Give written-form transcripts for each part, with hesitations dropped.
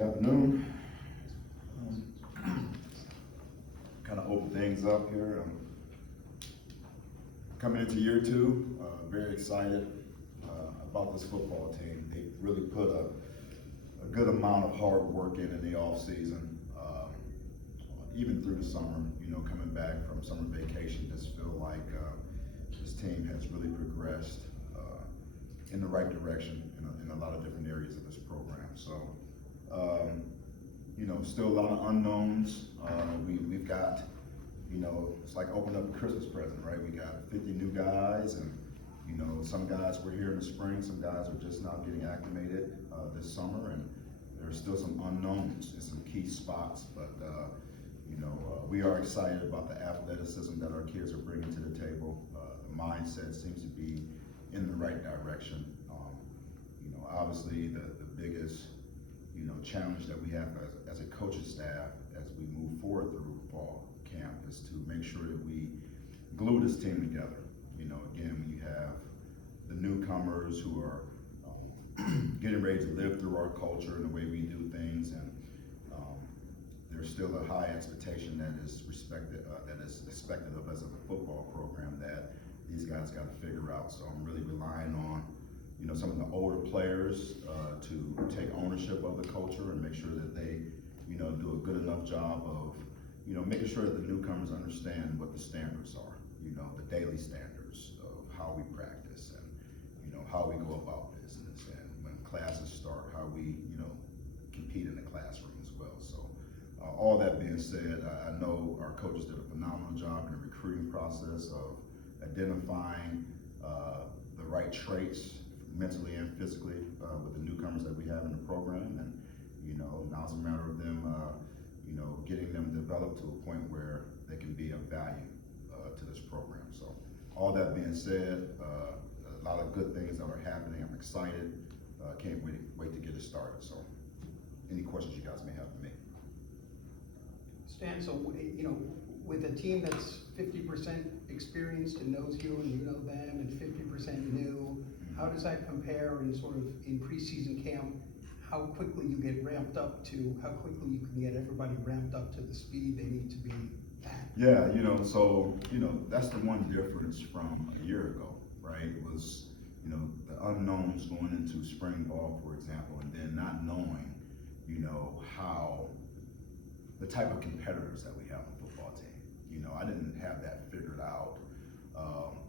Good afternoon. Kind of open things up here. Coming into year two, very excited about this football team. They really put a good amount of hard work in the off season, even through the summer. You know, coming back from summer vacation, just feel like this team has really progressed in the right direction in a lot of different areas of this program. So, you know, still a lot of unknowns. We've got, you know, it's like opening up a Christmas present, right? We got 50 new guys, and you know, some guys were here in the spring, some guys are just now getting acclimated this summer, and there's still some unknowns in some key spots. But you know, we are excited about the athleticism that our kids are bringing to the table. The mindset seems to be in the right direction. You know, obviously the biggest, you know, challenge that we have as a coaching staff as we move forward through fall camp is to make sure that we glue this team together. You know, again, when you have the newcomers who are getting ready to live through our culture and the way we do things, and there's still a high expectation that is expected of us as a football program that these guys got to figure out. So I'm really relying on, you know, some of the older players to take ownership of the culture and make sure that they, you know, do a good enough job of, you know, making sure that the newcomers understand what the standards are, you know, the daily standards of how we practice and, you know, how we go about business, and when classes start, how we, you know, compete in the classroom as well. So all that being said, I know our coaches did a phenomenal job in the recruiting process of identifying the right traits mentally and physically with the newcomers that we have in the program, and you know, now it's a matter of them you know, getting them developed to a point where they can be of value to this program. So all that being said, a lot of good things that are happening. I'm excited. Can't wait to get it started. So any questions you guys may have for me? Stan, so you know, with a team that's 50% experienced and knows you and you know them, and 50% new, how does that compare in sort of in preseason camp? How quickly you get ramped up to, how quickly you can get everybody ramped up to the speed they need to be at? Yeah, you know, so, you know, that's the one difference from a year ago, right? It was, you know, the unknowns going into spring ball, for example, and then not knowing, you know, how the type of competitors that we have on the football team. You know, I didn't have that figured out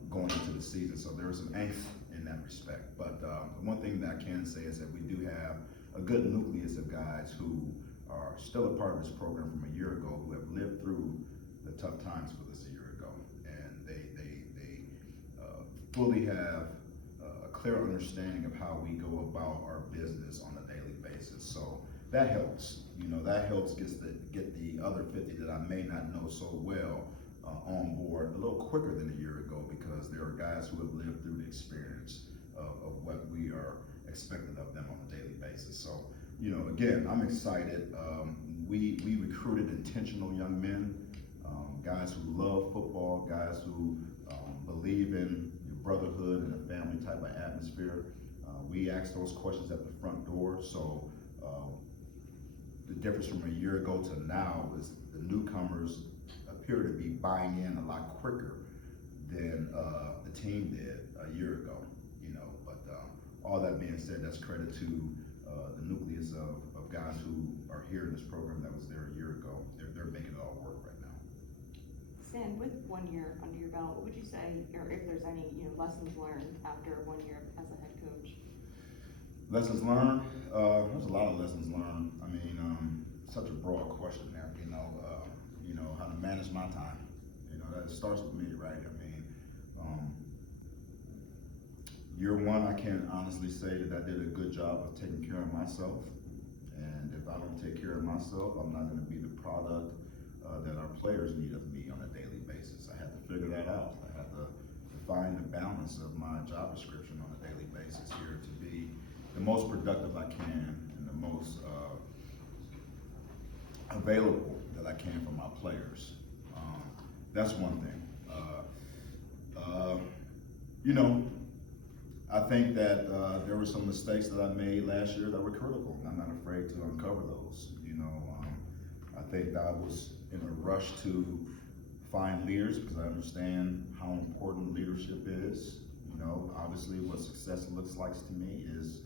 going into the season, so there was some angst in that respect. But the one thing that I can say is that we do have a good nucleus of guys who are still a part of this program from a year ago, who have lived through the tough times with us a year ago, and they fully have a clear understanding of how we go about our business on a daily basis. So that helps. You know, that helps get the other 50 that I may not know so well on board a little quicker than a year ago, because there are guys who have lived through the experience of what we are expected of them on a daily basis. So, you know, again, I'm excited. We recruited intentional young men, guys who love football, guys who believe in brotherhood and a family type of atmosphere. We asked those questions at the front door. So the difference from a year ago to now is the newcomers appear to be buying in a lot quicker than the team did a year ago. You know, but all that being said, that's credit to the nucleus of guys who are here in this program that was there a year ago. They're making it all work right now. Stan, with 1 year under your belt, what would you say, or if there's any, you know, lessons learned after 1 year as a head coach? Lessons learned? There's a lot of lessons learned. I mean, such a broad question there. You know, how to manage my time. You know, that starts with me, right? I mean, year one, I can honestly say that I did a good job of taking care of myself. And if I don't take care of myself, I'm not going to be the product that our players need of me on a daily basis. I had to figure that out. I had to find the balance of my job description on a daily basis here to be the most productive I can and the most available that I can for my players. That's one thing. You know, I think that there were some mistakes that I made last year that were critical. I'm not afraid to uncover those. I think that I was in a rush to find leaders because I understand how important leadership is. Obviously, what success looks like to me is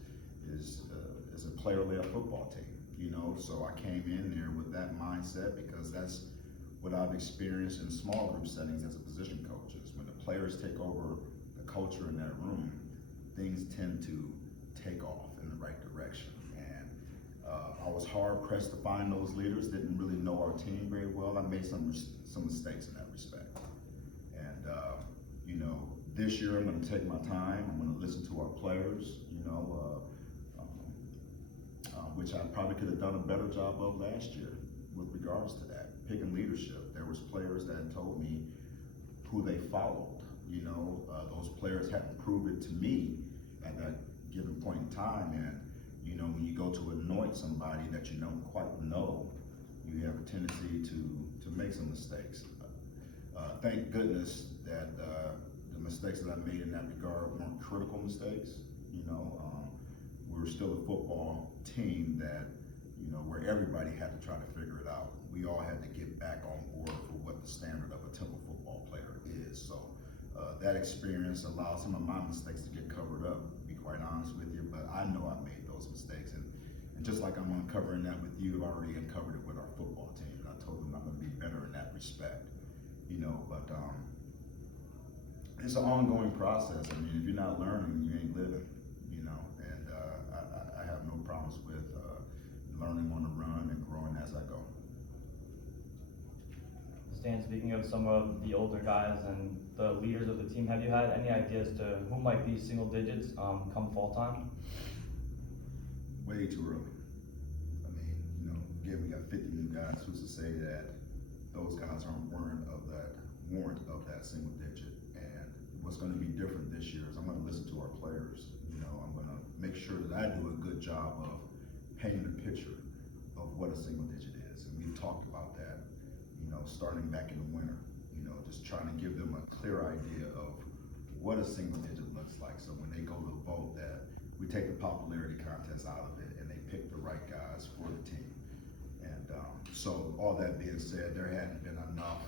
a player-led football team. So I came in there with that mindset because that's what I've experienced in small group settings as a position coach. Is when the players take over the culture in that room, things tend to take off in the right direction. And I was hard pressed to find those leaders. Didn't really know our team very well. I made some mistakes in that respect. And this year I'm going to take my time. I'm going to listen to our players. Which I probably could have done a better job of last year with regards to that. Picking leadership. There was players that told me who they followed. Those players hadn't proved it to me at that given point in time. And when you go to anoint somebody that you don't quite know, you have a tendency to make some mistakes. Thank goodness that the mistakes that I made in that regard weren't critical mistakes. We were still a football team that, where everybody had to try to figure it out. We all had to get back on board for what the standard of a Temple football player is. So that experience allowed some of my mistakes to get covered up, to be quite honest with you, but I know I made those mistakes. And just like I'm uncovering that with you, I've already uncovered it with our football team. And I told them I'm going to be better in that respect. But it's an ongoing process. I mean, if you're not learning, you ain't living. And I have no problems with learning on the run and growing as I go. Stan, speaking of some of the older guys and the leaders of the team, have you had any ideas to who might be single digits come fall time? Way too early. I mean, again, we got 50 new guys. Who's to say that those guys aren't warrant of that single digit? And what's going to be different this year is I'm going to listen to our players. I'm going to make sure that I do a good job of painting a picture of what a single digit is. And we've talked about that, starting back in the winter, just trying to give them a clear idea of what a single digit looks like. So when they go to vote, that we take the popularity contest out of it and they pick the right guys for the team. And so all that being said, there hadn't been enough,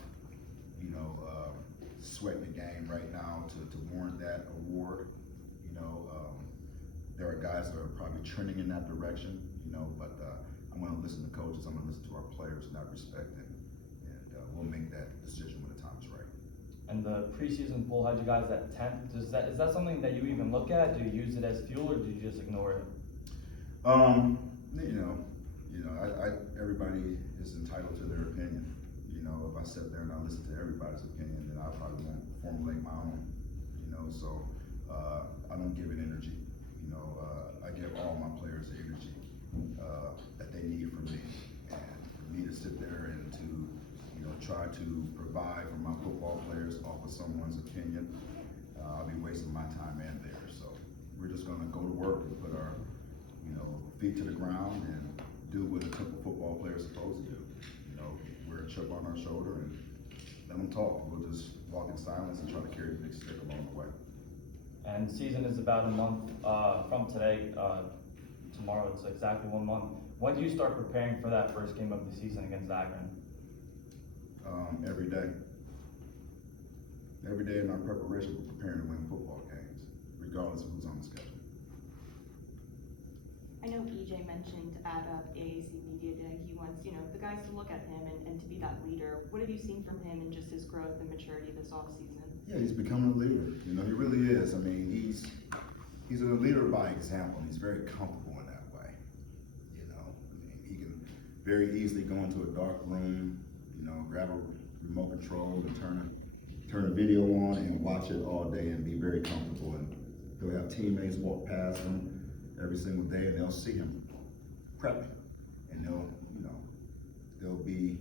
sweat in the game right now to warrant that award. There are guys that are probably trending in that direction, but I'm going to listen to coaches. I'm going to listen to our players in that respect, and we'll make that decision when the time is right. And the preseason poll had you guys at 10th. Is that something that you even look at? Do you use it as fuel, or do you just ignore it? Everybody is entitled to their opinion. If I sit there and I listen to everybody's opinion, then I probably won't formulate my own. So I don't give it energy. I give all my players the energy that they need from me, and for me to sit there and to try to provide for my football players off of someone's opinion, I'll be wasting my time and theirs. So we're just going to go to work and put our feet to the ground and do what a Temple football player is supposed to do. Wear a chip on our shoulder and let them talk. We'll just walk in silence and try to carry the big stick along the way. And season is about a month from today. Tomorrow it's exactly 1 month. When do you start preparing for that first game of the season against Akron? Every day. Every day in our preparation, we're preparing to win football games, regardless of who's on the schedule. I know EJ mentioned at AAC Media Day, he wants, the guys to look at him and to be that leader. What have you seen from him and just his growth and maturity this offseason? Yeah, he's becoming a leader. He really is. I mean, he's a leader by example. He's very comfortable in that way. He can very easily go into a dark room, grab a remote control and turn a video on and watch it all day and be very comfortable. And he'll have teammates walk past him every single day, and they'll see him prepping, and they'll be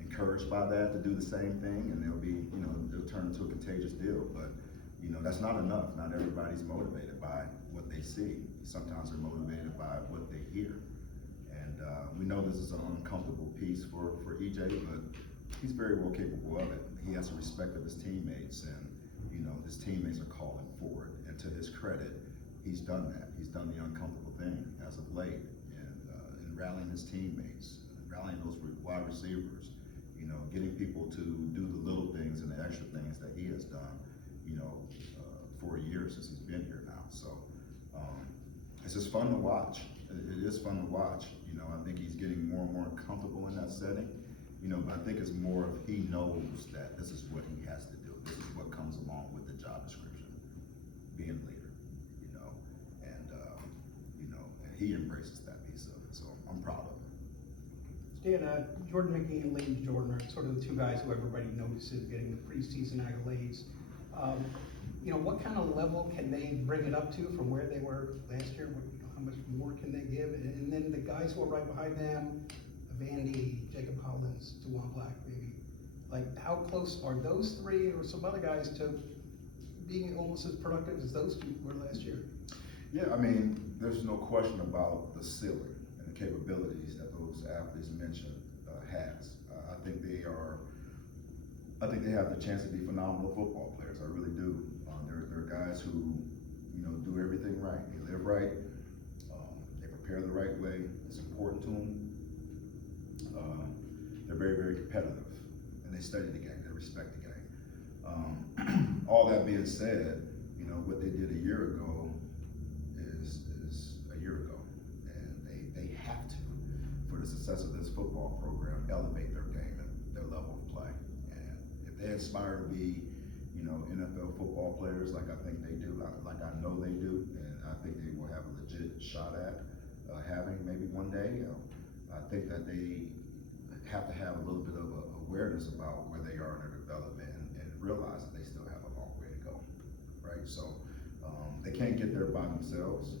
encouraged by that to do the same thing, and they'll turn into a contagious deal. But that's not enough. Not everybody's motivated by what they see. Sometimes they're motivated by what they hear. And we know this is an uncomfortable piece for EJ, but he's very well capable of it. He has the respect of his teammates, and his teammates are calling for it. And to his credit, he's done that. He's done the uncomfortable thing as of late, and in rallying his teammates, rallying those wide receivers, you know, getting people to do the little things and the extra things that he has done, you know, for a year since he's been here now. So it's just fun to watch. It is fun to watch. You know, I think he's getting more and more comfortable in that setting. You know, but I think it's more of he knows that this is what he has to do. This is what comes along with the job description, being leader. You know, and and he embraces that piece of it. So I'm proud of him. Dan, Jordan McGee and Layton Jordan are sort of the two guys who everybody notices getting the preseason accolades. You know, what kind of level can they bring it up to from where they were last year? How much more can they give? And then the guys who are right behind them, Vandy, Jacob Hollins, Dewan Black, maybe. Like, how close are those three or some other guys to being almost as productive as those two were last year? Yeah, I mean, there's no question about the ceiling and the capabilities that those athletes mentioned has. I think they have the chance to be phenomenal football players. I really do. They're guys who, you know, do everything right. They live right. They prepare the right way. It's important to them. They're very, very competitive, and they study the game. They respect the game. All that being said, you know, what they did a year ago is a year ago, and they have to, for the success of this football program, elevate their game and their level of play. And if they aspire to be, you know, NFL football players like I think they do, like I know they do, and I think they will have a legit shot at having maybe one day, I think that they have to have a little bit of awareness about where they are in their development and realize that they still have a long way to go, right? So they can't get there by themselves.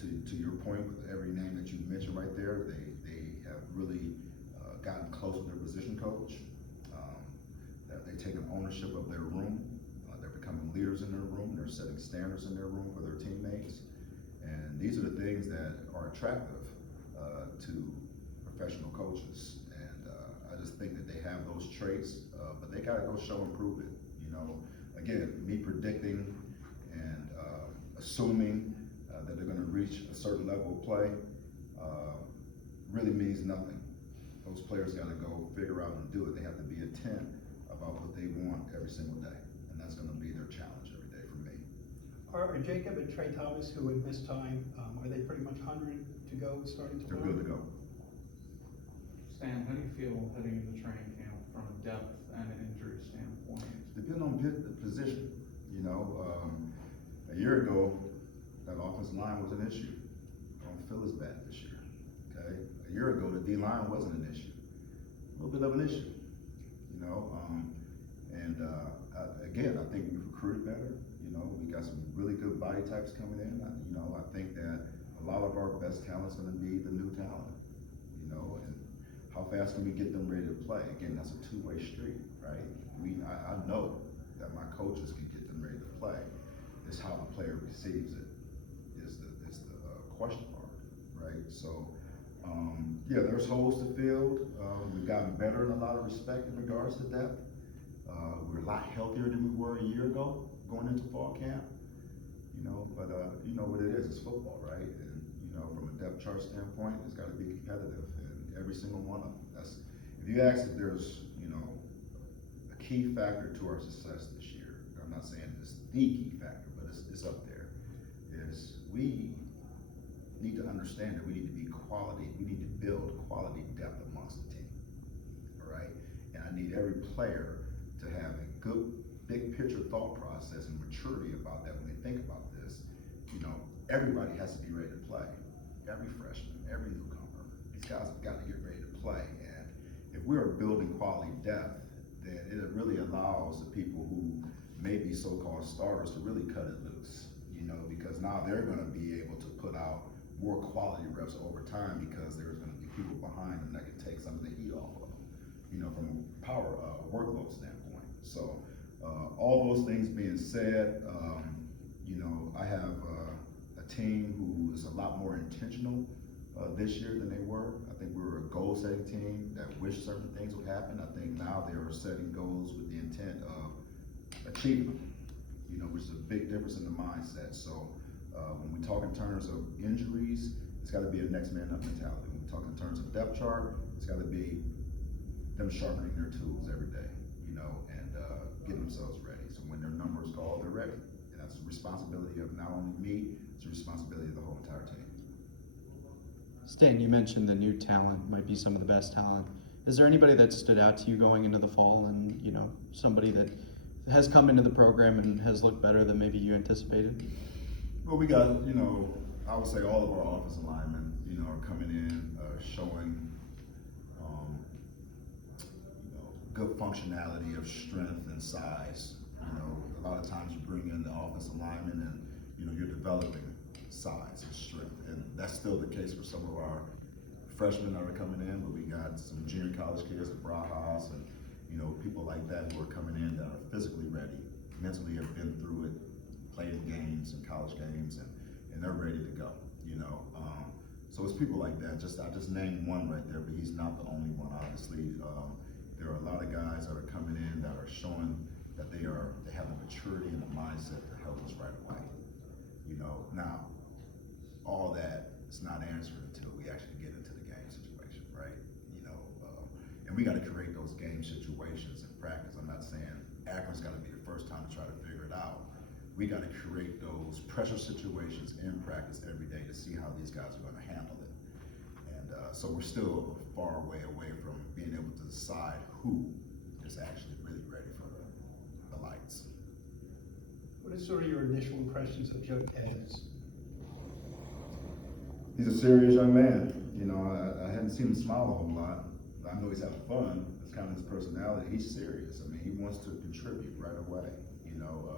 To your point, with every name that you mentioned right there, they have really gotten close with their position coach. That they've taken ownership of their room. They're becoming leaders in their room. They're setting standards in their room for their teammates. And these are the things that are attractive to professional coaches. And I just think that they have those traits, but they gotta go show and prove it. You know, again, me predicting and assuming that they're gonna reach a certain level of play really means nothing. Those players gotta go figure out and do it. They have to be intent about what they want every single day. And that's gonna be their challenge every day for me. Are Jacob and Trey Thomas, who had missed time, are they pretty much 100 to go starting tomorrow? They're good to go. Stan, how do you feel heading into training camp from a depth and an injury standpoint? Depending on the position, you know, a year ago, that offensive line was an issue. I don't feel as bad this year, okay? A year ago, the D-line wasn't an issue. A little bit of an issue, you know? Again, I think we've recruited better. You know, we got some really good body types coming in. I think that a lot of our best talent's gonna be the new talent, you know, and how fast can we get them ready to play? Again, that's a two-way street, right? I know that my coaches can get them ready to play. It's how the player receives it is the question mark, right? So, yeah, there's holes to fill. We've gotten better in a lot of respect in regards to depth. We're a lot healthier than we were a year ago going into fall camp, you know, but you know what it is, it's football, right? And, you know, from a depth chart standpoint, it's gotta be competitive in every single one of them. If you ask if there's, you know, a key factor to our success this year, I'm not saying it's the key factor, but it's up there, is we need to understand that we need to be quality, we need to build quality depth amongst the team, all right? And I need every player to have a good big picture thought process and maturity about that when they think about this. You know, everybody has to be ready to play. Every freshman, every newcomer, these guys have got to get ready to play. And if we're building quality depth, then it really allows the people who may be so-called starters to really cut it loose, you know, because now they're gonna be able to put out more quality reps over time because there's gonna be people behind them that can take some of the heat off of them, you know, from a power workload standpoint. So all those things being said, you know, I have a team who is a lot more intentional this year than they were. I think we were a goal-setting team that wished certain things would happen. I think now they are setting goals with the intent of achieving them. you know, which is a big difference in the mindset. So when we talk in terms of injuries, it's got to be a next man up mentality. When we talk in terms of depth chart, it's got to be them sharpening their tools every day, you know, and getting themselves ready. So when their number is called, they're ready. And that's the responsibility of not only me, it's the responsibility of the whole entire team. Stan, you mentioned the new talent might be some of the best talent. Is there anybody that stood out to you going into the fall, and you know, somebody that has come into the program and has looked better than maybe you anticipated? Well, we got, you know, I would say all of our offensive linemen, you know, are coming in, showing, you know, good functionality of strength and size. You know, a lot of times you bring in the offensive lineman and, you know, you're developing size and strength. And that's still the case for some of our freshmen that are coming in, but we got some junior college kids at Barajas and, you know, people like that who are coming in that are physically ready, mentally have been through it, playing games and college games, and they're ready to go, you know. So it's people like that. I just named one right there, but he's not the only one, obviously. There are a lot of guys that are coming in that are showing that they have the maturity and the mindset to help us right away. You know, now, all that is not answered until we actually get into the game situation, right? You know, and we got to create those game situations in practice. I'm not saying Akron's got to be the first time to try to figure it out. We got to create those pressure situations in practice every day to see how these guys are going to handle it. And so we're still a far way away from being able to decide who is actually really ready for the lights. What is sort of your initial impressions of Joe Evans? He's a serious young man. You know, I hadn't seen him smile a whole lot. I know he's having fun. It's kind of his personality. He's serious. I mean, he wants to contribute right away. You know,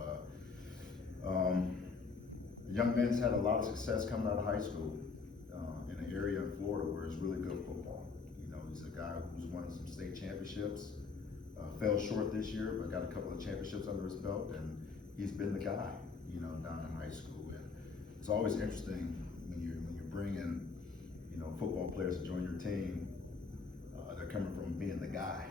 the young man's had a lot of success coming out of high school in an area in Florida where it's really good football. You know, he's a guy who's won some state championships. Fell short this year, but got a couple of championships under his belt, and he's been the guy, you know, down in high school. And it's always interesting when you bring in, you know, football players to join your team. They're coming from being the guy,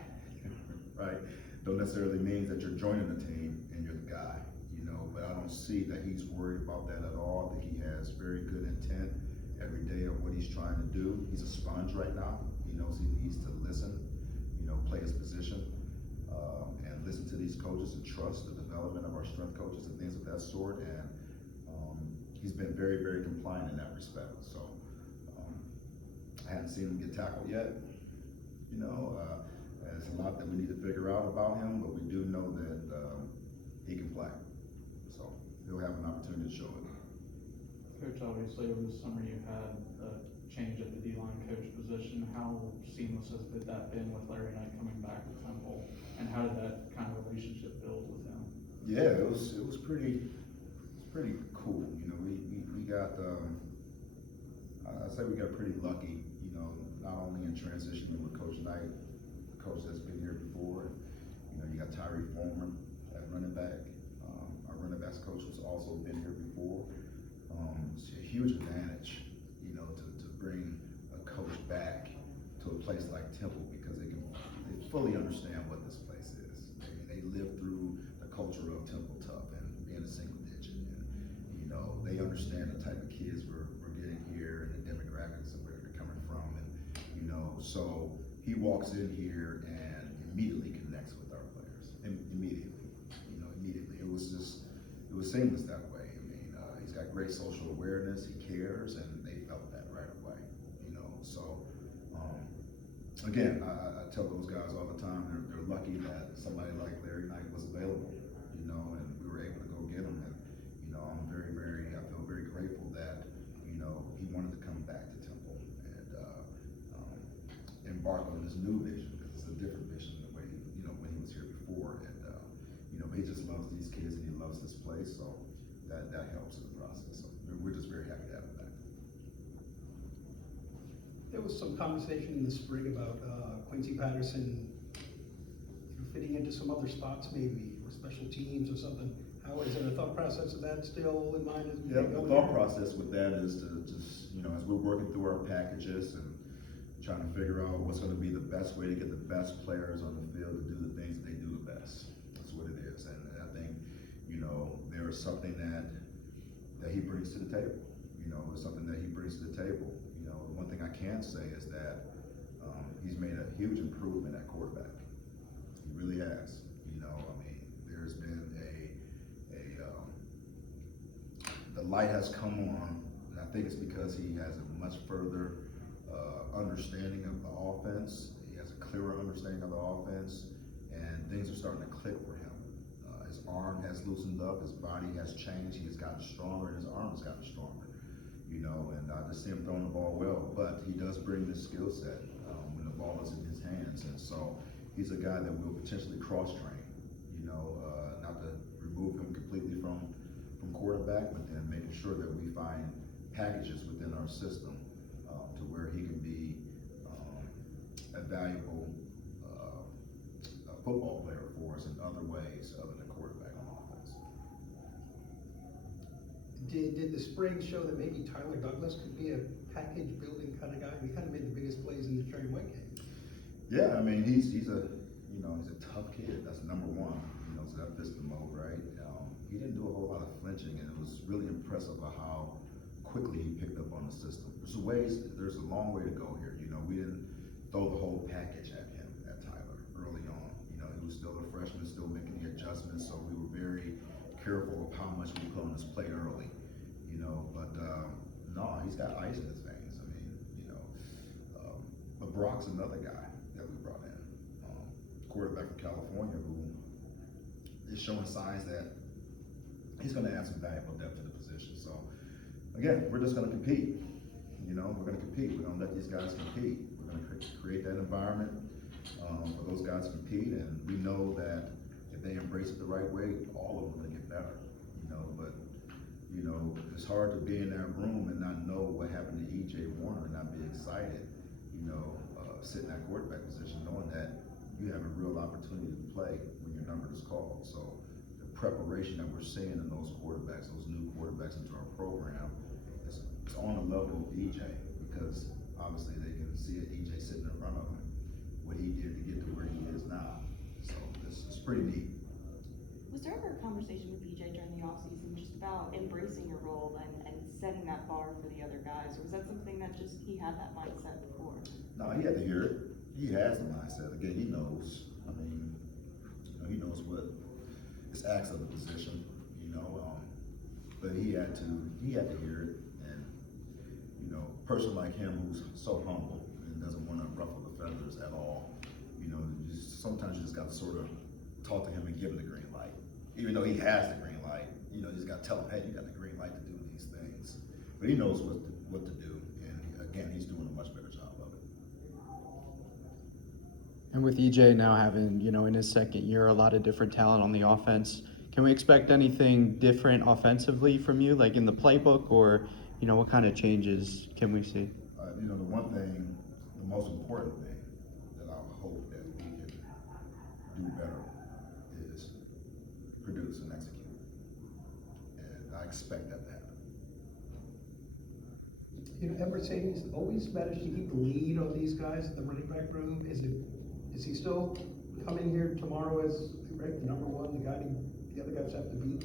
right? Don't necessarily mean that you're joining the team and you're the guy, you know. But I don't see that he's worried about that at all. I think he has very good intent every day of what he's trying to do. He's a sponge right now. He knows he needs to listen, you know, play his position. And listen to these coaches and trust the development of our strength coaches and things of that sort. And he's been very, very compliant in that respect. So I haven't seen him get tackled yet. You know, there's a lot that we need to figure out about him, but we do know that he can play. So he'll have an opportunity to show it. Coach, obviously over the summer you had a change at the D-line coach position. How seamless has that been with Larry Knight coming back to Temple? And how did that kind of relationship build with him? Yeah, it was pretty cool. You know, we got I'd say we got pretty lucky. You know, not only in transitioning with Coach Knight, the coach that's been here before, and you know, you got Tyree Foreman at running back. Our running backs coach has also been here before. It's a huge advantage, you know, to bring a coach back to a place like Temple because they fully understand what this place is. They live through the culture of Temple Tough and being a single digit, and you know, they understand the type of kids we're getting here and the demographics of where they're coming from, and you know, so he walks in here and immediately connects with our players. Immediately. It was seamless that way. I mean, he's got great social awareness, he cares, and they felt that right away, you know. So, again, I tell those guys all the time, they're lucky that somebody like Larry Knight was available, you know, and we were able to go get him. And, you know, I feel very grateful that, you know, he wanted to come back to Temple and embark on this new vision, because it's a different vision than when he was here before. And, you know, he just loves these kids and he loves this place, so that helps in the process. So we're just very happy to have him back. There was some conversation in the spring about Quincy Patterson fitting into some other spots maybe, or special teams or something. How is it, a thought process of that still in mind as we Yeah, go the thought process with that is to just, you know, as we're working through our packages and trying to figure out what's going to be the best way to get the best players on the field to do the things that they do the best. That's what it is. And I think, you know, there is something that he brings to the table. You know, it's something that he brings to the table. You know, one thing I can say is that he's made a huge improvement at quarterback. He really has. You know, I mean, there's been the light has come on, and I think it's because he has a much further understanding of the offense. He has a clearer understanding of the offense, and things are starting to click for him. His arm has loosened up, his body has changed, he has gotten stronger, and his arm has gotten stronger. You know, and I just see him throwing the ball well, but he does bring this skill set when the ball is in his hands, and so he's a guy that will potentially cross-train. You know, not to remove him completely from quarterback, but then making sure that we find packages within our system to where he can be a valuable football player for us in other ways other than quarterback on offense. Did the spring show that maybe Tyler Douglas could be a package building kind of guy? We kind of made the biggest plays in the Cherry White game. Yeah, I mean, he's a tough kid. That's number one. You know, so that fits the mold, right? He didn't do a whole lot of flinching, and it was really impressive by how quickly he picked up on the system. There's a long way to go here. You know, we didn't throw the whole package at him, at Tyler, early on. You know, he was still a freshman, still making the adjustments, so we were very careful of how much we put on his plate early. You know, but no, he's got ice in his veins. I mean, you know, but Brock's another guy that we brought in, quarterback from California, who is showing signs that he's going to add some valuable depth to the position. So, again, we're just going to compete. You know, we're going to compete. We're going to let these guys compete. We're going to create that environment for those guys to compete, and we know that if they embrace it the right way, all of them are going to get better. You know, but you know, it's hard to be in that room and not know what happened to E.J. Warner and not be excited. You know, sitting at quarterback position, knowing that you have a real opportunity to play when your number is called. So the preparation that we're seeing in those quarterbacks, those new quarterbacks into our program, is on the level of EJ, because obviously they can see EJ sitting in front of him, what he did to get to where he is now. So this is pretty neat. Was there ever a conversation with EJ during the offseason just about embracing your role and setting that bar for the other guys? Or was that something that just he had that mindset before? No, he had to hear it. He has the mindset. Again, he knows. I mean, you know, he knows what is asked of the position. You know, but he had to hear it. And you know, a person like him who's so humble and doesn't want to ruffle the feathers at all. You know, sometimes you just got to sort of talk to him and give him the green light. Even though he has the green light, you know, you just got to tell him, hey, you got the green light to do these things. But he knows what to do, and again, he's doing a much better job of it. And with EJ now having, you know, in his second year, a lot of different talent on the offense, can we expect anything different offensively from you, like in the playbook, or, you know, what kind of changes can we see? You know, the one thing, the most important thing that I hope that we can do better is produce and execute. And I expect that to happen. You know, Everett Sadie's always managed to keep the lead on these guys in the running back room. Is he still coming here tomorrow as, right, the number one, the guy the other guys have to beat?